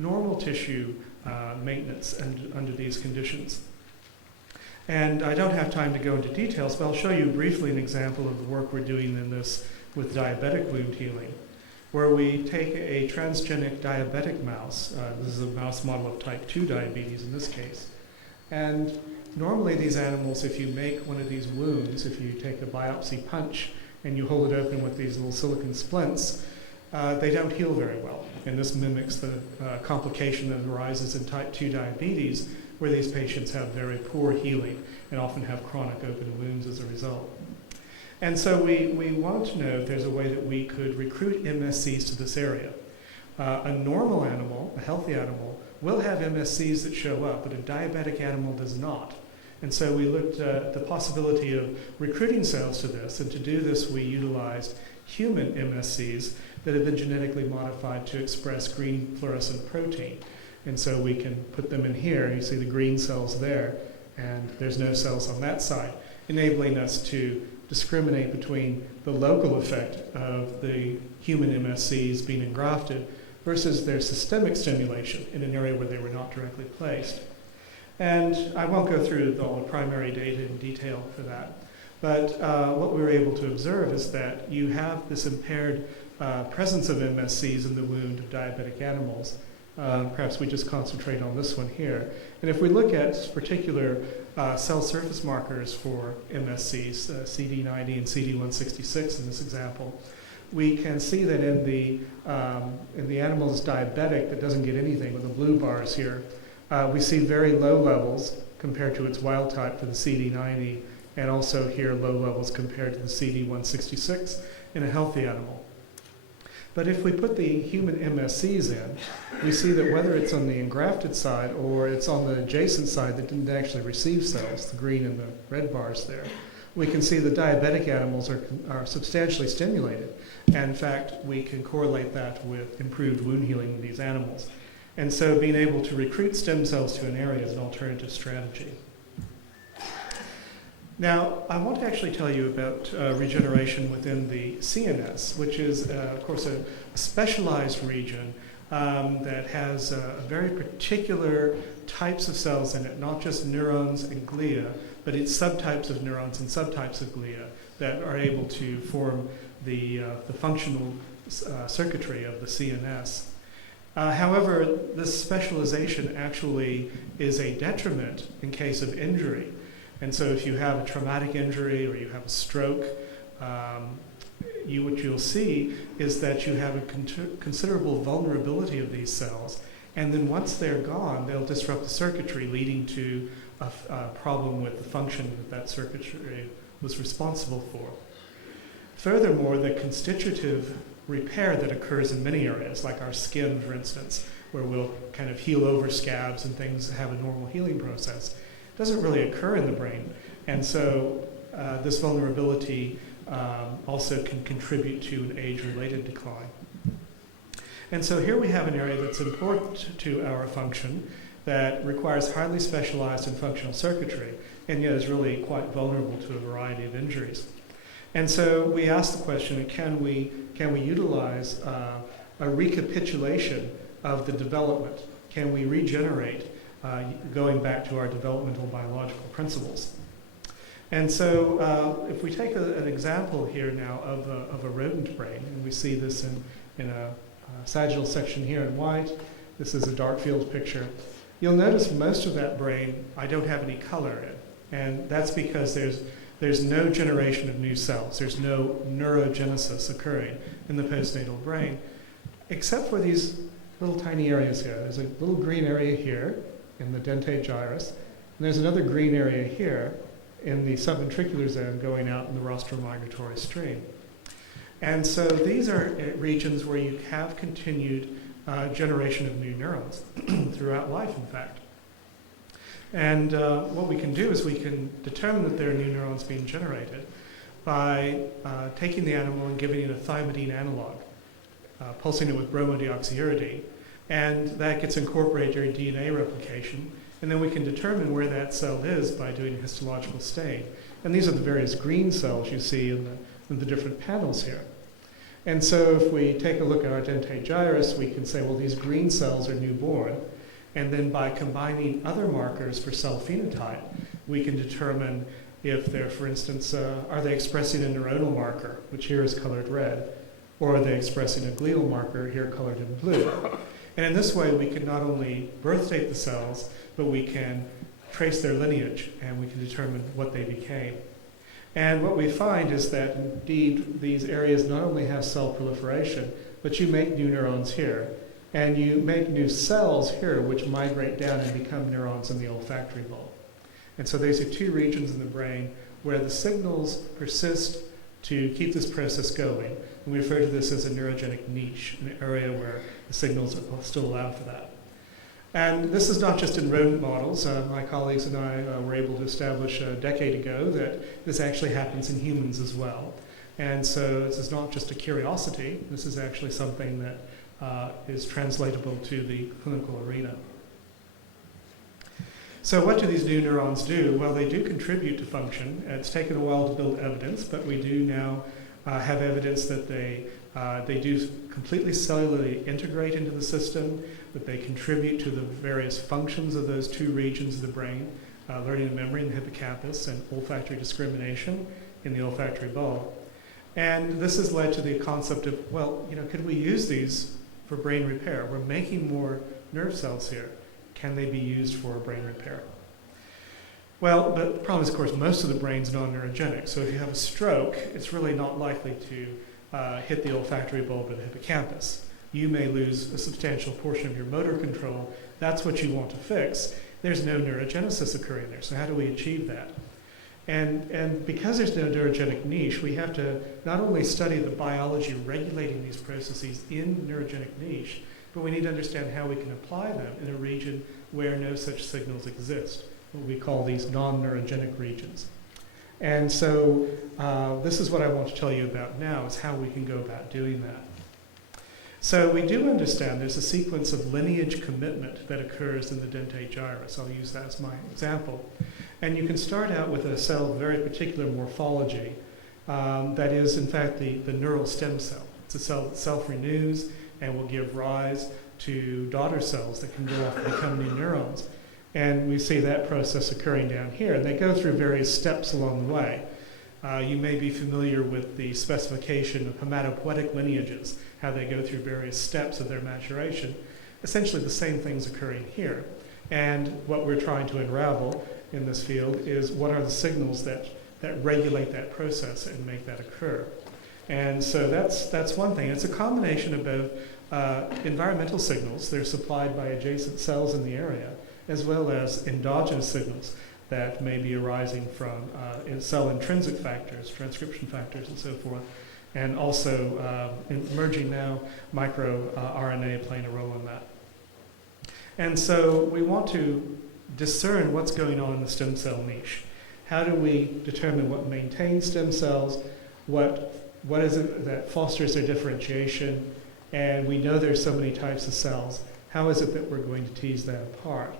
normal tissue maintenance under these conditions. And I don't have time to go into details, but I'll show you briefly an example of the work we're doing in this with diabetic wound healing, where we take a transgenic diabetic mouse. This is a mouse model of type 2 diabetes in this case. And normally these animals, if you make one of these wounds, if you take a biopsy punch and you hold it open with these little silicon splints, they don't heal very well. And this mimics the complication that arises in type 2 diabetes, where these patients have very poor healing and often have chronic open wounds as a result. And so we want to know if there's a way that we could recruit MSCs to this area. A normal animal, a healthy animal, will have MSCs that show up, but a diabetic animal does not. And so we looked at the possibility of recruiting cells to this, and to do this we utilized human MSCs that have been genetically modified to express green fluorescent protein. And so we can put them in here, you see the green cells there, and there's no cells on that side, enabling us to discriminate between the local effect of the human MSCs being engrafted versus their systemic stimulation in an area where they were not directly placed. And I won't go through all the primary data in detail for that, but what we were able to observe is that you have this impaired presence of MSCs in the wound of diabetic animals. Perhaps we just concentrate on this one here. And if we look at particular cell surface markers for MSCs, CD90 and CD166 in this example, we can see that in the animals diabetic that doesn't get anything with the blue bars here, we see very low levels compared to its wild type for the CD90, and also here low levels compared to the CD166 in a healthy animal. But if we put the human MSCs in, we see that whether it's on the engrafted side or it's on the adjacent side that didn't actually receive cells, the green and the red bars there, we can see the diabetic animals are substantially stimulated. And in fact, we can correlate that with improved wound healing in these animals. And so being able to recruit stem cells to an area is an alternative strategy. Now, I want to actually tell you about regeneration within the CNS, which is, of course, a specialized region that has very particular types of cells in it, not just neurons and glia, but it's subtypes of neurons and subtypes of glia that are able to form the functional circuitry of the CNS. However, this specialization actually is a detriment in case of injury. And so if you have a traumatic injury or you have a stroke, what you'll see is that you have a considerable vulnerability of these cells. And then once they're gone, they'll disrupt the circuitry, leading to a problem with the function that circuitry was responsible for. Furthermore, the constitutive repair that occurs in many areas, like our skin, for instance, where we'll kind of heal over scabs and things have a normal healing process, doesn't really occur in the brain. And so this vulnerability also can contribute to an age-related decline. And so here we have an area that's important to our function that requires highly specialized and functional circuitry, and yet is really quite vulnerable to a variety of injuries. And so we asked the question, can we utilize a recapitulation of the development? Can we regenerate going back to our developmental biological principles? And so if we take an example here now of a rodent brain, and we see this in a sagittal section here in white, this is a dark field picture, you'll notice most of that brain I don't have any color in. And that's because there's no generation of new cells. There's no neurogenesis occurring in the postnatal brain, except for these little tiny areas here. There's a little green area here in the dentate gyrus, and there's another green area here in the subventricular zone going out in the rostral migratory stream. And so these are regions where you have continued generation of new neurons throughout life, in fact. And what we can do is we can determine that there are new neurons being generated by taking the animal and giving it a thymidine analog, pulsing it with bromodeoxyuridine, and that gets incorporated during DNA replication, and then we can determine where that cell is by doing a histological stain. And these are the various green cells you see in the different panels here. And so if we take a look at our dentate gyrus, we can say, well, these green cells are newborn. And then by combining other markers for cell phenotype, we can determine if they're, for instance, are they expressing a neuronal marker, which here is colored red, or are they expressing a glial marker, here colored in blue. And in this way, we can not only birth date the cells, but we can trace their lineage, and we can determine what they became. And what we find is that, indeed, these areas not only have cell proliferation, but you make new neurons here. And you make new cells here, which migrate down and become neurons in the olfactory bulb. And so these are two regions in the brain where the signals persist to keep this process going. And we refer to this as a neurogenic niche, an area where the signals still allow for that. And this is not just in rodent models. My colleagues and I were able to establish a decade ago that this actually happens in humans as well. And so this is not just a curiosity. This is actually something that is translatable to the clinical arena. So what do these new neurons do? Well, they do contribute to function. It's taken a while to build evidence, but we do now have evidence that they do completely cellularly integrate into the system, that they contribute to the various functions of those two regions of the brain, learning and memory in the hippocampus and olfactory discrimination in the olfactory bulb. And this has led to the concept of, well, could we use these for brain repair? We're making more nerve cells here. Can they be used for brain repair? Well, but the problem is, of course, most of the brain's non-neurogenic. So if you have a stroke, it's really not likely to hit the olfactory bulb or the hippocampus. You may lose a substantial portion of your motor control. That's what you want to fix. There's no neurogenesis occurring there. So how do we achieve that? And because there's no neurogenic niche, we have to not only study the biology regulating these processes in neurogenic niche, but we need to understand how we can apply them in a region where no such signals exist, what we call these non-neurogenic regions. And so this is what I want to tell you about now, is how we can go about doing that. So we do understand there's a sequence of lineage commitment that occurs in the dentate gyrus. I'll use that as my example. And you can start out with a cell of very particular morphology that is, in fact, the neural stem cell. It's a cell that self-renews and will give rise to daughter cells that can go off and become new neurons. And we see that process occurring down here. And they go through various steps along the way. You may be familiar with the specification of hematopoietic lineages, how they go through various steps of their maturation. Essentially the same things occurring here. And what we're trying to unravel in this field is what are the signals that regulate that process and make that occur. And so that's one thing. It's a combination of both environmental signals, they're supplied by adjacent cells in the area, as well as endogenous signals that may be arising from cell intrinsic factors, transcription factors, and so forth, and also emerging now microRNA playing a role in that. And so we want to discern what's going on in the stem cell niche. How do we determine what maintains stem cells, what is it that fosters their differentiation, and we know there's so many types of cells. How is it that we're going to tease that apart?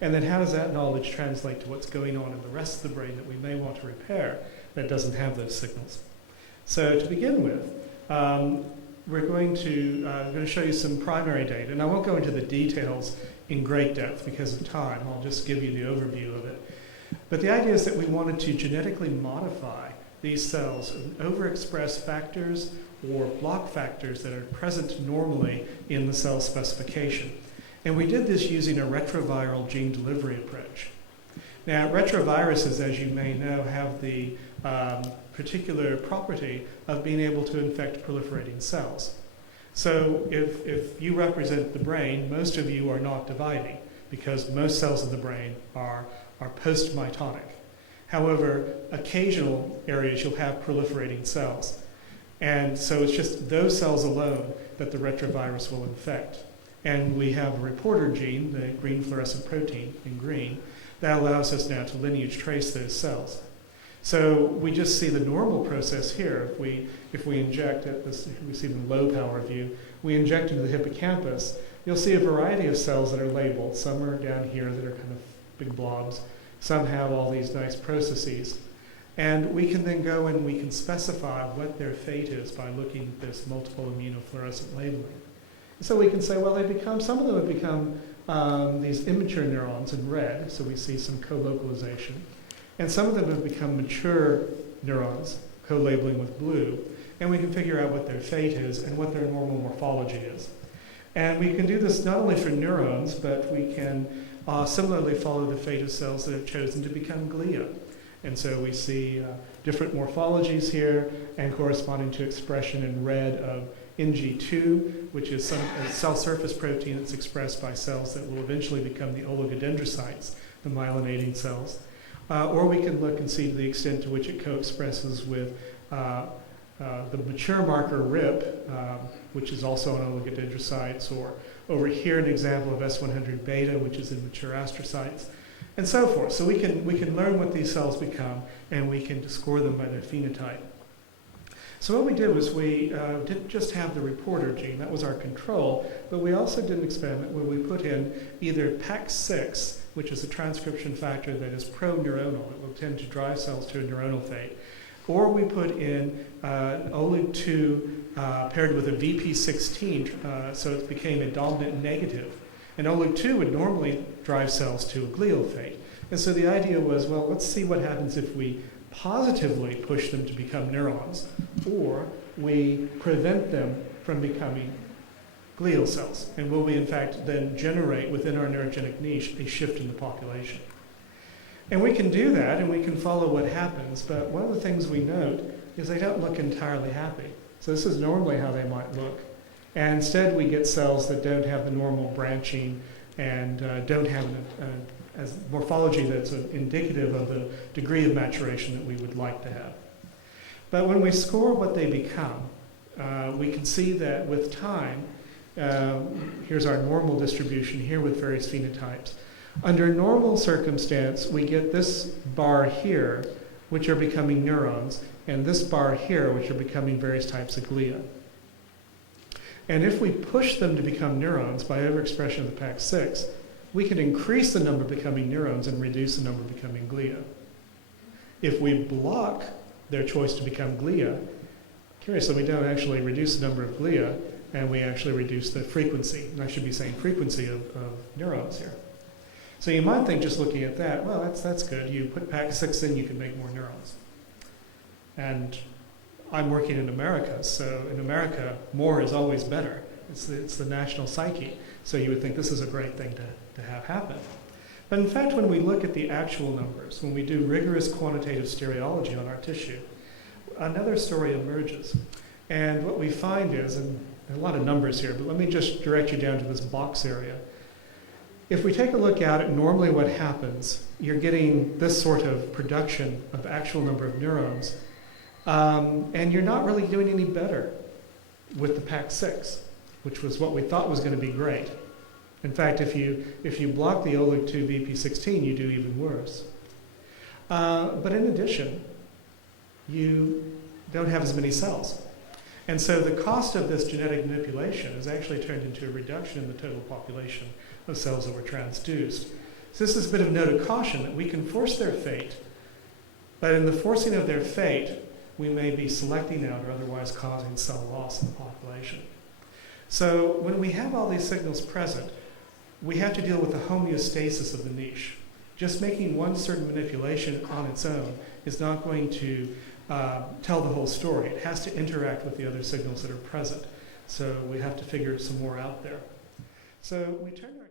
And then how does that knowledge translate to what's going on in the rest of the brain that we may want to repair that doesn't have those signals? So to begin with, we're going to show you some primary data, and I won't go into the details in great depth because of time. I'll just give you the overview of it. But the idea is that we wanted to genetically modify these cells and overexpress factors or block factors that are present normally in the cell specification. And we did this using a retroviral gene delivery approach. Now, retroviruses, as you may know, have the particular property of being able to infect proliferating cells. So if you represent the brain, most of you are not dividing because most cells of the brain are post-mitotic. However, occasional areas you'll have proliferating cells. And so it's just those cells alone that the retrovirus will infect. And we have a reporter gene, the green fluorescent protein in green, that allows us now to lineage trace those cells. So we just see the normal process here. If we inject at this, we see the low power view, we inject into the hippocampus, you'll see a variety of cells that are labeled. Some are down here that are kind of big blobs. Some have all these nice processes. And we can then go and we can specify what their fate is by looking at this multiple immunofluorescent labeling. So we can say, well, some of them have become these immature neurons in red, so we see some co-localization. And some of them have become mature neurons, co-labeling with blue. And we can figure out what their fate is and what their normal morphology is. And we can do this not only for neurons, but we can similarly follow the fate of cells that have chosen to become glia. And so we see different morphologies here and corresponding to expression in red of NG2, which is a cell surface protein that's expressed by cells that will eventually become the oligodendrocytes, the myelinating cells. Or we can look and see to the extent to which it co-expresses with the mature marker RIP, which is also on oligodendrocytes, or over here an example of S100 beta, which is in mature astrocytes, and so forth. So we can learn what these cells become, and we can score them by their phenotype. So what we did was we didn't just have the reporter gene, that was our control, but we also did an experiment where we put in either PAX6, which is a transcription factor that is pro-neuronal, it will tend to drive cells to a neuronal fate, or we put in OLIG2 paired with a VP16, so it became a dominant negative. And OLIG2 would normally drive cells to a glial fate. And so the idea was, well, let's see what happens if we positively push them to become neurons, or we prevent them from becoming glial cells. And will we, in fact, then generate within our neurogenic niche a shift in the population? And we can do that, and we can follow what happens, but one of the things we note is they don't look entirely happy. So this is normally how they might look. And instead we get cells that don't have the normal branching and don't have a morphology that's indicative of the degree of maturation that we would like to have. But when we score what they become, we can see that with time, here's our normal distribution here with various phenotypes. Under normal circumstance, we get this bar here, which are becoming neurons, and this bar here, which are becoming various types of glia. And if we push them to become neurons by overexpression of the PAX6, we can increase the number becoming neurons and reduce the number becoming glia. If we block their choice to become glia, curiously, we don't actually reduce the number of glia, and we actually reduce the frequency. And I should be saying frequency of neurons here. So you might think, just looking at that, well, that's good. You put PAX6 in, you can make more neurons. And I'm working in America, so in America, more is always better. It's the national psyche. So you would think this is a great thing to have happen. But in fact, when we look at the actual numbers, when we do rigorous quantitative stereology on our tissue, another story emerges. And what we find is, and there are a lot of numbers here, but let me just direct you down to this box area. If we take a look at it, normally what happens, you're getting this sort of production of actual number of neurons, and you're not really doing any better with the PAX6, which was what we thought was going to be great. In fact, if you block the OLIG2 VP16, you do even worse. But in addition, you don't have as many cells. And so the cost of this genetic manipulation is actually turned into a reduction in the total population of cells that were transduced. So this is a bit of a note of caution that we can force their fate, but in the forcing of their fate, we may be selecting out or otherwise causing cell loss in the population. So when we have all these signals present, we have to deal with the homeostasis of the niche. Just making one certain manipulation on its own is not going to tell the whole story. It has to interact with the other signals that are present. So we have to figure some more out there. So we turn our